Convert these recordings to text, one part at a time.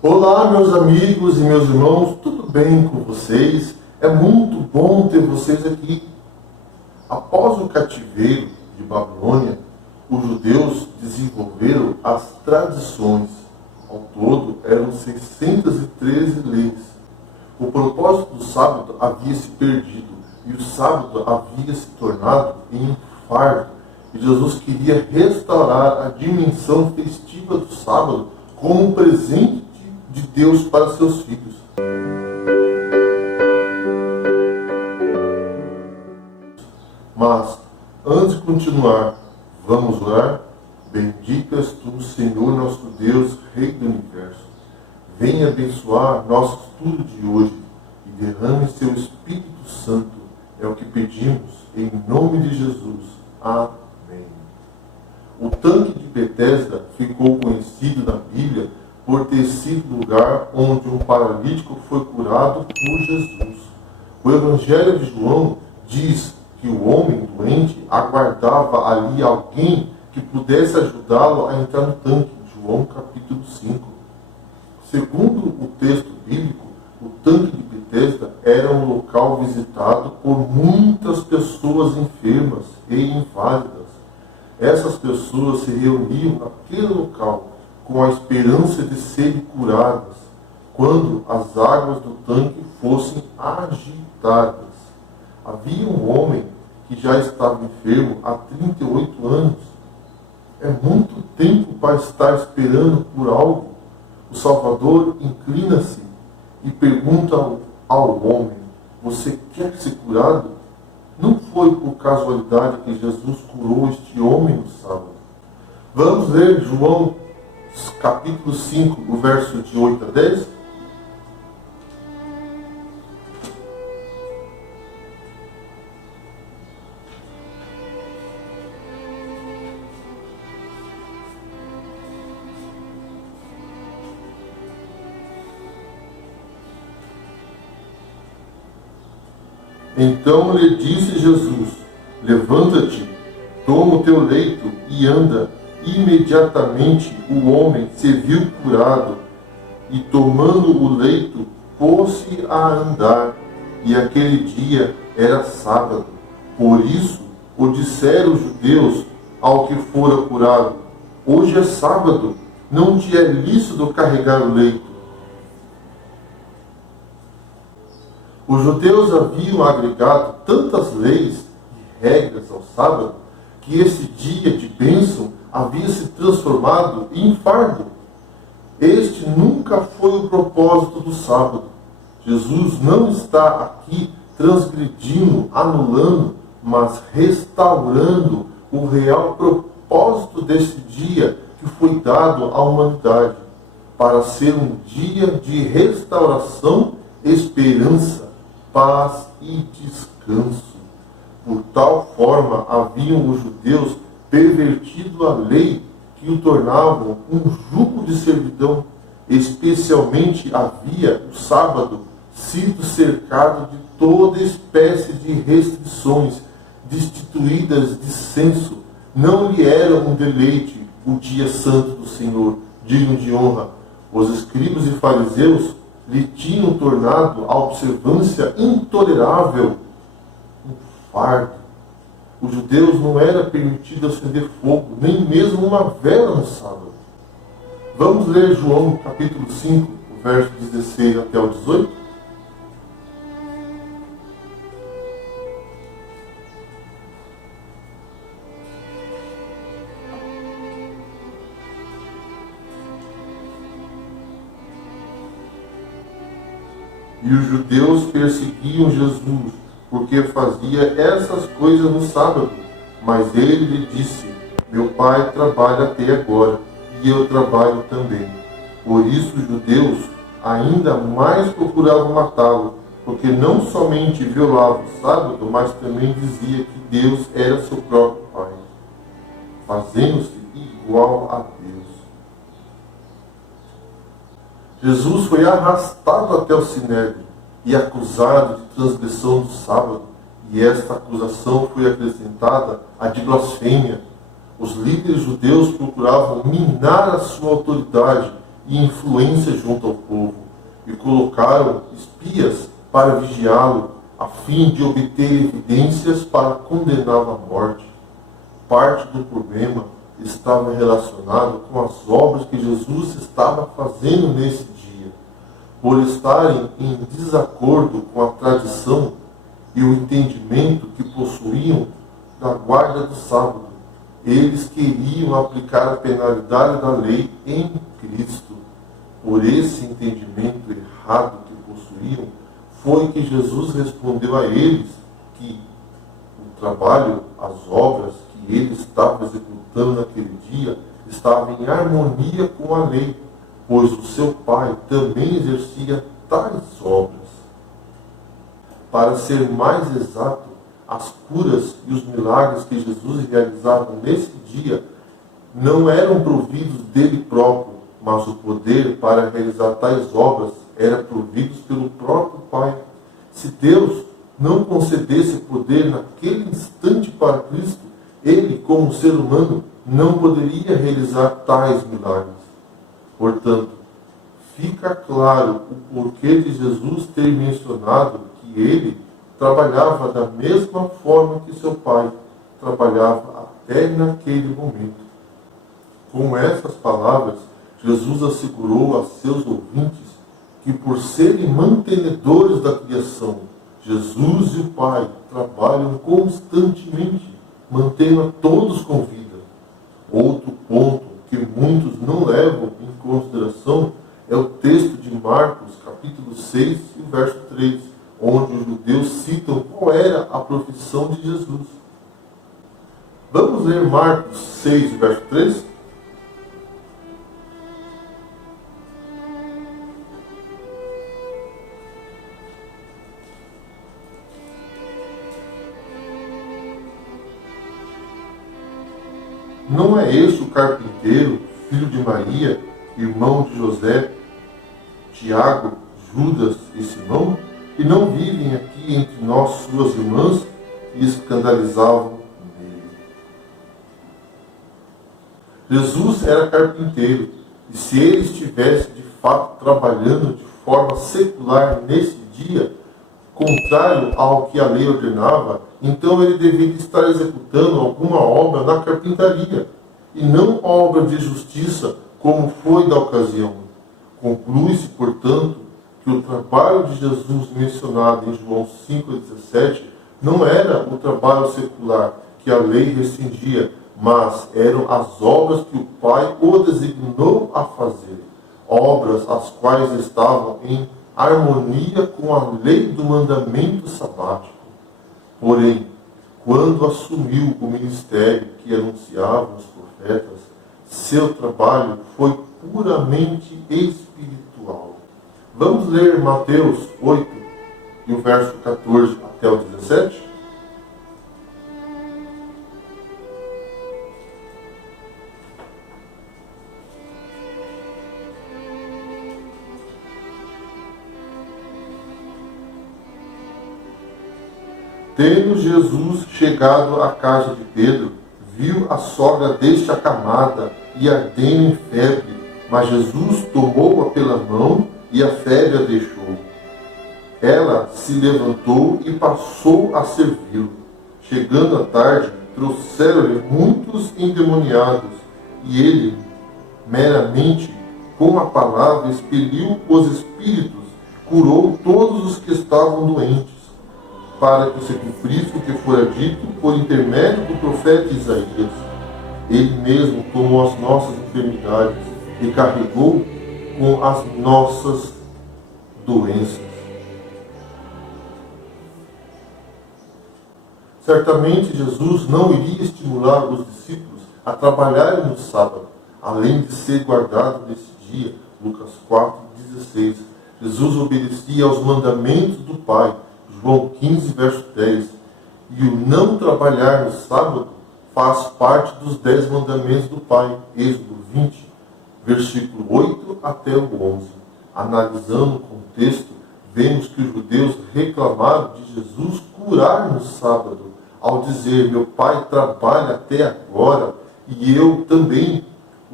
Olá, meus amigos e meus irmãos, tudo bem com vocês? É muito bom ter vocês aqui. Após o cativeiro de Babilônia, os judeus desenvolveram as tradições. Ao todo, eram 613 leis. O propósito do sábado havia se perdido e o sábado havia se tornado em um fardo. E Jesus queria restaurar a dimensão festiva do sábado como um presente de Deus para seus filhos. Mas, antes de continuar, vamos orar? Bendito és tu, Senhor nosso Deus, Rei do Universo. Venha abençoar nosso estudo de hoje e derrame seu Espírito Santo. É o que pedimos, em nome de Jesus. Amém. O tanque de Betesda ficou conhecido na Bíblia por ter sido o lugar onde um paralítico foi curado por Jesus. O Evangelho de João diz que o homem doente aguardava ali alguém que pudesse ajudá-lo a entrar no tanque. João capítulo 5. Segundo o texto bíblico, o tanque de Betesda era um local visitado por muitas pessoas enfermas e inválidas. Essas pessoas se reuniam naquele local com a esperança de serem curadas quando as águas do tanque fossem agitadas. Havia um homem que já estava enfermo há 38 anos. É muito tempo para estar esperando por algo. O Salvador inclina-se e pergunta ao homem: você quer ser curado? Não foi por casualidade que Jesus curou este homem no sábado. Vamos ler João capítulo 5, o verso de 8 a 10. Então lhe disse Jesus: levanta-te, toma o teu leito e anda. Imediatamente o homem se viu curado e, tomando o leito, pôs-se a andar. E aquele dia era sábado. Por isso o disseram os judeus ao que fora curado: hoje é sábado, não te é lícito carregar o leito. Os judeus haviam agregado tantas leis e regras ao sábado que esse dia de bênção havia se transformado em fardo. Este nunca foi o propósito do sábado. Jesus não está aqui transgredindo, anulando, mas restaurando o real propósito desse dia que foi dado à humanidade, para ser um dia de restauração, esperança, paz e descanso. Por tal forma haviam os judeus pervertido a lei que o tornavam um jugo de servidão. Especialmente havia o sábado sido cercado de toda espécie de restrições, destituídas de senso. Não lhe era um deleite o dia santo do Senhor, digno de honra. Os escribas e fariseus lhe tinham tornado a observância intolerável, um fardo. Os judeus não era permitido acender fogo, nem mesmo uma vela no sábado. Vamos ler João capítulo 5, verso 16 até o 18. E os judeus perseguiam Jesus, porque fazia essas coisas no sábado. Mas ele lhe disse: meu pai trabalha até agora, e eu trabalho também. Por isso os judeus ainda mais procuravam matá-lo, porque não somente violava o sábado, mas também dizia que Deus era seu próprio pai, fazendo-se igual a Deus. Jesus foi arrastado até o Sinédrio e acusado de transgressão do sábado, e esta acusação foi acrescentada à de blasfêmia. Os líderes judeus procuravam minar a sua autoridade e influência junto ao povo, e colocaram espias para vigiá-lo, a fim de obter evidências para condená-lo à morte. Parte do problema estava relacionado com as obras que Jesus estava fazendo nesse dia. Por estarem em desacordo com a tradição e o entendimento que possuíam da guarda do sábado, eles queriam aplicar a penalidade da lei em Cristo. Por esse entendimento errado que possuíam, foi que Jesus respondeu a eles que o trabalho, as obras que ele estava executando naquele dia, estava em harmonia com a lei, pois o seu Pai também exercia tais obras. Para ser mais exato, as curas e os milagres que Jesus realizava nesse dia não eram providos dele próprio, mas o poder para realizar tais obras era provido pelo próprio Pai. Se Deus não concedesse poder naquele instante para Cristo, ele, como ser humano, não poderia realizar tais milagres. Portanto, fica claro o porquê de Jesus ter mencionado que ele trabalhava da mesma forma que seu Pai trabalhava até naquele momento. Com essas palavras, Jesus assegurou a seus ouvintes que, por serem mantenedores da criação, Jesus e o Pai trabalham constantemente, mantendo a todos com vida. Outro ponto que muitos não levam em consideração é o texto de Marcos, capítulo 6, e verso 3, onde os judeus citam qual era a profissão de Jesus. Vamos ler Marcos 6, verso 3? Não é este o carpinteiro, filho de Maria, irmão de José, Tiago, Judas e Simão? E não vivem aqui entre nós suas irmãs? E escandalizavam nele. Jesus era carpinteiro, e se ele estivesse de fato trabalhando de forma secular nesse dia, contrário ao que a lei ordenava, então ele deveria estar executando alguma obra na carpintaria, e não obra de justiça, como foi da ocasião. Conclui-se, portanto, que o trabalho de Jesus mencionado em João 5,17 não era o trabalho secular que a lei rescindia, mas eram as obras que o Pai o designou a fazer, obras as quais estavam em harmonia com a lei do mandamento sabático. Porém, quando assumiu o ministério que anunciavam os profetas, seu trabalho foi puramente espiritual. Vamos ler Mateus 8, e o verso 14 até o 17? Tendo Jesus chegado à casa de Pedro, viu a sogra deste acamada e ardendo em febre, mas Jesus tomou-a pela mão e a febre a deixou. Ela se levantou e passou a servi-lo. Chegando à tarde, trouxeram-lhe muitos endemoniados, e ele, meramente com a palavra, expeliu os espíritos, curou todos os que estavam doentes, para que se cumprisse o que fora dito por intermédio do profeta Isaías. Ele mesmo tomou as nossas enfermidades e carregou com as nossas doenças. Certamente Jesus não iria estimular os discípulos a trabalharem no sábado, além de ser guardado nesse dia. Lucas 4,16. Jesus obedecia aos mandamentos do Pai. João 15, verso 10. E o não trabalhar no sábado faz parte dos 10 mandamentos do Pai. Êxodo 20, versículo 8 até o 11. Analisando o contexto, vemos que os judeus reclamaram de Jesus curar no sábado, ao dizer: meu Pai trabalha até agora e eu também.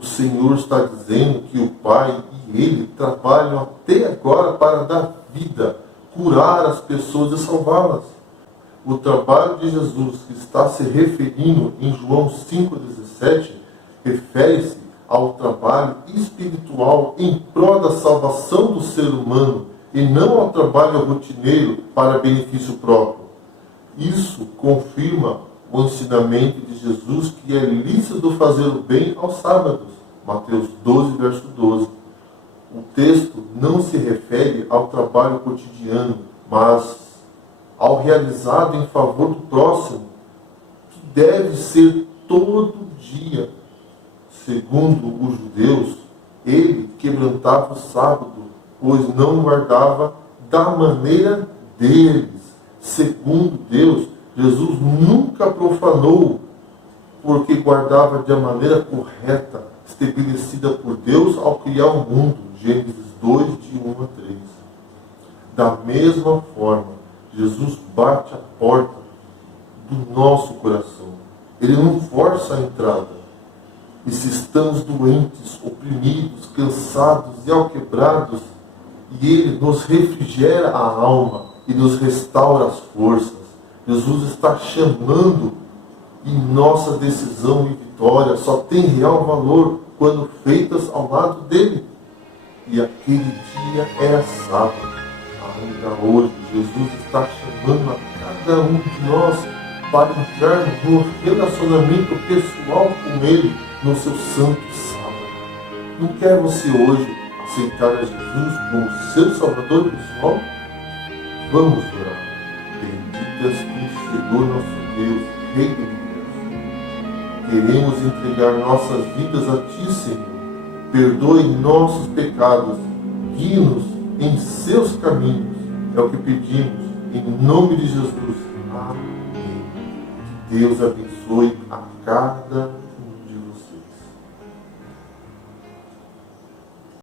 O Senhor está dizendo que o Pai Ele trabalham até agora para dar vida, curar as pessoas e salvá-las. O trabalho de Jesus, que está se referindo em João 5,17, refere-se ao trabalho espiritual em prol da salvação do ser humano e não ao trabalho rotineiro para benefício próprio. Isso confirma o ensinamento de Jesus que é lícito fazer o bem aos sábados. Mateus 12, verso 12. O texto não se refere ao trabalho cotidiano, mas ao realizado em favor do próximo, que deve ser todo dia. Segundo os judeus, ele quebrantava o sábado, pois não guardava da maneira deles. Segundo Deus, Jesus nunca profanou, porque guardava de maneira correta, estabelecida por Deus ao criar o mundo. Gênesis 2, de 1 a 3. Da mesma forma, Jesus bate a porta do nosso coração. Ele não força a entrada. E se estamos doentes, oprimidos, cansados e alquebrados, e Ele nos refrigera a alma e nos restaura as forças. Jesus está chamando, e nossa decisão e vitória só tem real valor quando feitas ao lado dele. E aquele dia era sábado. Ainda hoje, Jesus está chamando a cada um de nós para entrarmos no relacionamento pessoal com Ele, no seu santo sábado. Não quer você hoje aceitar a Jesus como seu Salvador pessoal? Vamos orar. Benditas tu, Senhor nosso Deus, Rei do Universo. Queremos entregar nossas vidas a Ti, Senhor. Perdoe nossos pecados, guie-nos em seus caminhos. É o que pedimos, em nome de Jesus. Amém. Que Deus abençoe a cada